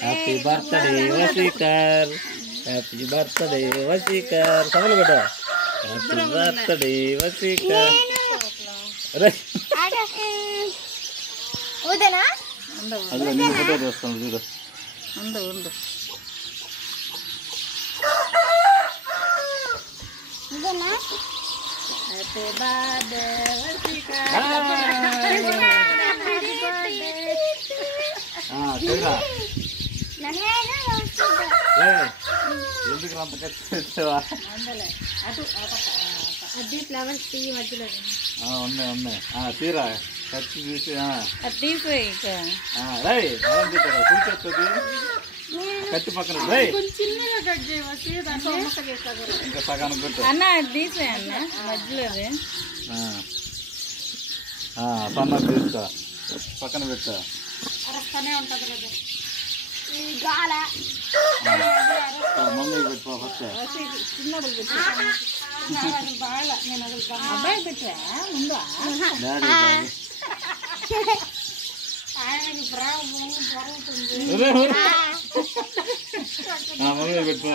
Happy birthday Vasikar, happy birthday Vasikar, సభలు పెట్ట happy birthday Vasikar. అదే నేను ఫోటో చేస్తాను చూడు. Happy birthday Vasikar. ఎందుకు అంత ఖర్చువా? అది ఫ్లవర్స్ తీ మధ్యలో ఉన్నాయి ఉన్నాయి. తీరా ఖర్చు చూసి తీసిపోయి చూసేస్తుంది కత్తి పక్కన ఇంకా సగానికి పెట్టు అన్న. తీసే అన్న మధ్యలో సన్నది తీసుకో పక్కన పెట్టా. మమ్మీ పెట్టుకో ఫస్ట్. అబ్బాయి పెట్టా ముందా మమ్మీ పెట్టుకో.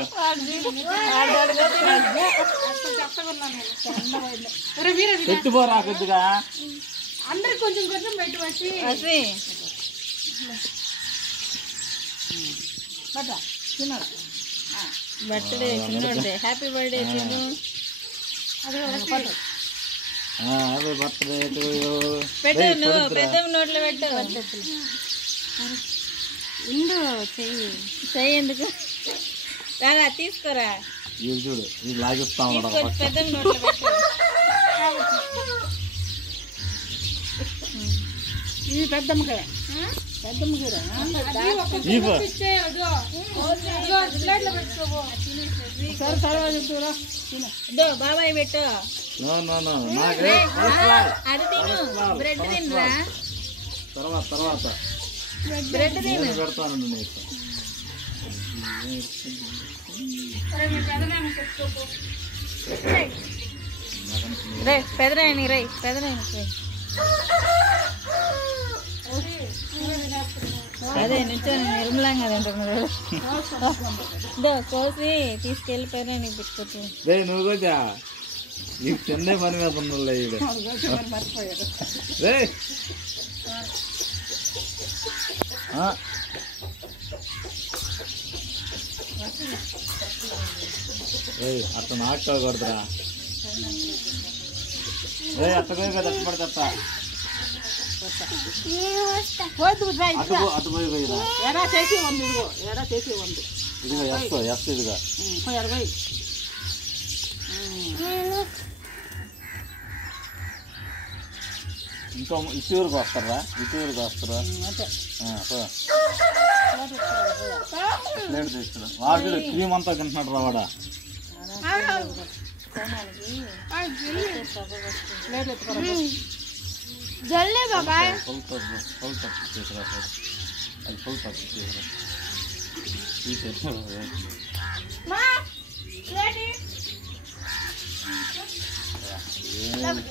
పెట్టుకోరా కొద్దిగా అందరు కొంచెం కొంచెం బయట వచ్చి బర్త్డే చిన్నోడిదే. Happy birthday Chinnu. Happy birthday to you. పెట్టు నువ్వు పెద్ద నోట్లో పెట్టు. ఇందు చెయ్యి చెయ్యి ఎందుకు రారా తీసుకోరా. ఇది చూడు ఇది లాగిస్తా ఉన్నాడు. పెద్ద నోట్లో పెట్టు. ఇది పెద్దమ్మగా బాబాయ్ పెట్టు. అది తిను బ్రెడ్ తినరా. తర్వాత బ్రెడ్ తిను. పెడతాను రే పెదనాయని రై పెదనాయని రై. అదే నిల్చొని నిర్మలంగా తింటున్నారు. కోసి తీసుకెళ్ళిపోయినా నీకు పెట్టుకోవచ్చు. నువ్వు కూడా ఈ చెన్నై పని మీద ఉన్నలే ఇది. అట్లా నాటుకోకూడదురా. అట్ట పోయి కదా అట్ట పడతా. అటు పోయి పోయిరా. ఇదిగో ఎస్ ఇదిగా ఇంకా ఇటు ఊరికి వస్తారా? ఇటు ఊరికి వస్తారా? ప్లేట్ తీసుకురా. వాడు క్రీమ్ అంతా తింటున్నాడు రా. వాడా జల్లే బాబాయ్. ఫుల్ తప్పు తీసుకురా. అది ఫుల్ తప్పు తీసుకురా.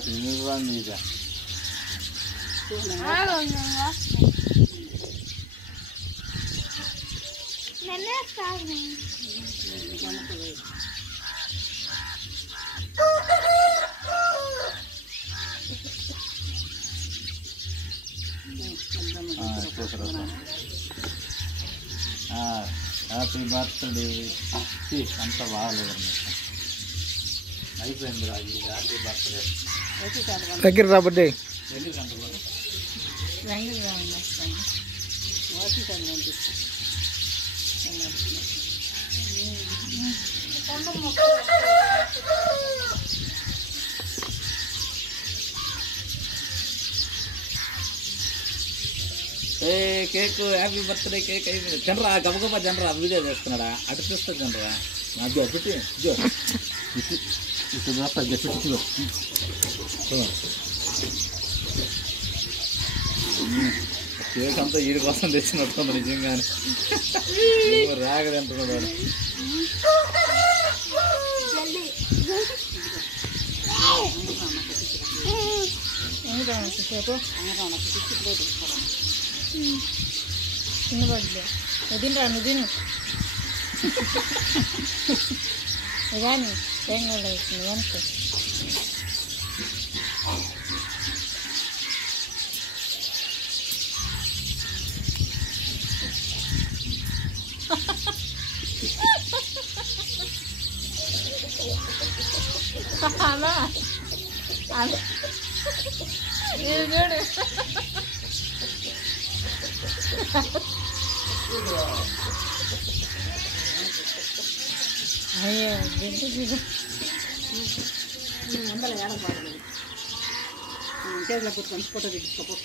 తినరా నీగా. Happy birthday. అంత బాగాలేదు అయిపోయింది రా. ఇది హ్యాపీ బర్త్డే దగ్గర రాబడ్డే. కేక్ హ్యాపీ బర్త్డే కేక్ అయిపోయింది. తినరా గబగబా తినరా. వీడియో చేస్తున్నాడా? అటు చూస్తా తినరా. నాకు పెట్టి ఇటు చేస్తా పెట్టి కేక్ అంతా వీడి కోసం తెచ్చినట్టుంది నిజంగానే. రాగది అంటున్నాడు. చెప్పు చిన్నబడ్లే వదినరా నువ్వు తిను కానీ తేంగోళ్ళు అవుతుంది వెనక్కి అలా అలా ఇది చూడు అయ్యో గంట చూడు అందరూ ఏడపాడు చేతిలో కూర్చొని ఫోటో తీసుకోపో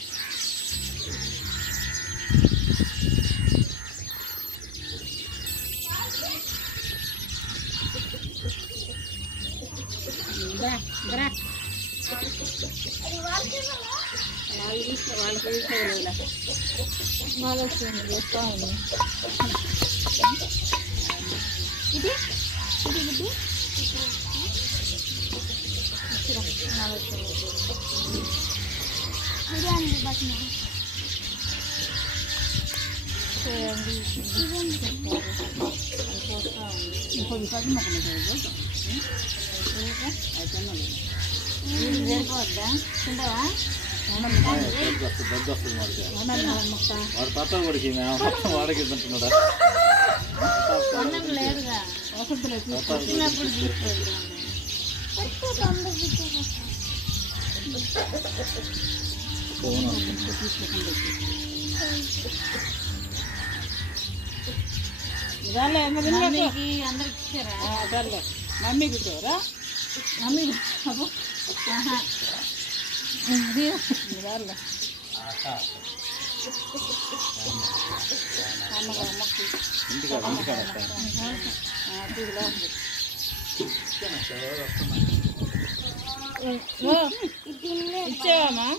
వాళ్ళకి తీసుకోగలవులే మహాలక్ష్మి చేస్తా ఉంది ఇది ఇది బుద్ధి మహాలక్ష్మి బిర్యానీ బట్టిన చూడండి ఇంకొక పది మొక్కలు సరిపోద్దా తింటావా దగ్గు వస్తుంది వాడు తాత వాడికి వాడికి తింటున్నాడా అన్నం లేదుగా వచ్చినప్పుడు తీసుకోవాలి మమ్మీకి అందరికి ఇచ్చారా సర్లే మమ్మీకి ఇచ్చారా మమ్మీ సర్లే ఇచ్చావమ్మా